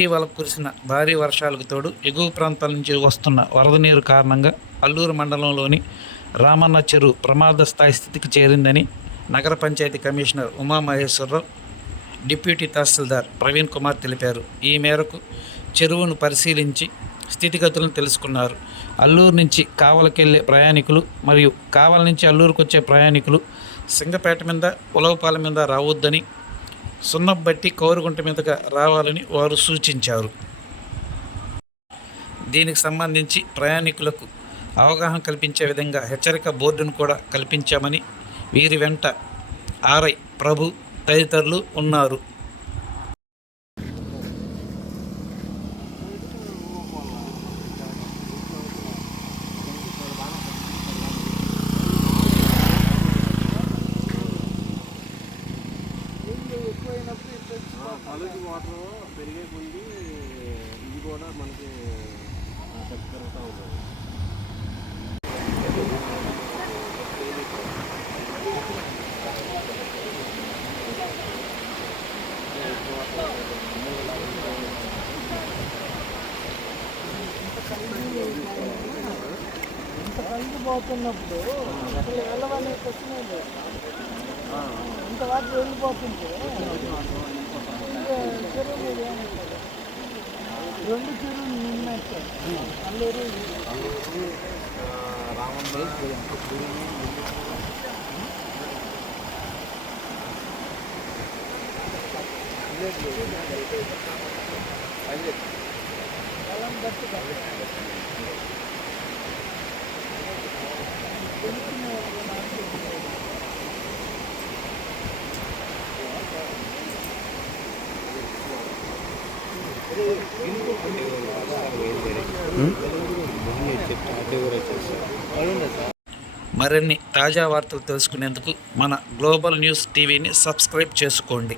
ఇటీవల కురిసిన భారీ వర్షాలకు తోడు ఎగువ ప్రాంతాల నుంచి వస్తున్న వరద నీరు కారణంగా అల్లూరు మండలంలోని రామన్న చెరువు ప్రమాద స్థాయి స్థితికి చేరిందని నగర పంచాయతీ కమిషనర్ ఉమామహేశ్వరరావు డిప్యూటీ తహసీల్దార్ ప్రవీణ్ కుమార్ తెలిపారు. ఈ మేరకు చెరువును పరిశీలించి స్థితిగతులను తెలుసుకున్నారు. అల్లూరు నుంచి కావలకెళ్ళే ప్రయాణికులు మరియు కావల నుంచి అల్లూరుకు వచ్చే ప్రయాణికులు సింగపేట మీద ఉలవపాలెం మీద రావద్దని సున్నం బట్టి కోరుగుంట మీదుగా రావాలని వారు సూచించారు. దీనికి సంబంధించి ప్రయాణికులకు అవగాహన కల్పించే విధంగా హెచ్చరిక బోర్డును కూడా కల్పించామని వీరి వెంట ఆర్ఐ ప్రభు తదితరులు ఉన్నారు. కాలేజీ వాటర్ పెరిగే కొద్ది ఇది కూడా మనకి పెరుగుతూ ఉంటుంది. ఇంత పైకి పోతున్నప్పుడు అసలు వెళ్ళవనే క్వశ్చన్ లేదు. ఇంత వాటి వెళ్ళిపోతుంటే ఇంకా చెరువు మీద ఏముంటుంది? రెండు చెరువులు ఉన్నాయి సార్ అల్లూరు పొలం బట్టి మరిన్ని తాజా వార్తలు తెలుసుకునేందుకు మన గ్లోబల్ న్యూస్ టీవీని సబ్స్క్రైబ్ చేసుకోండి.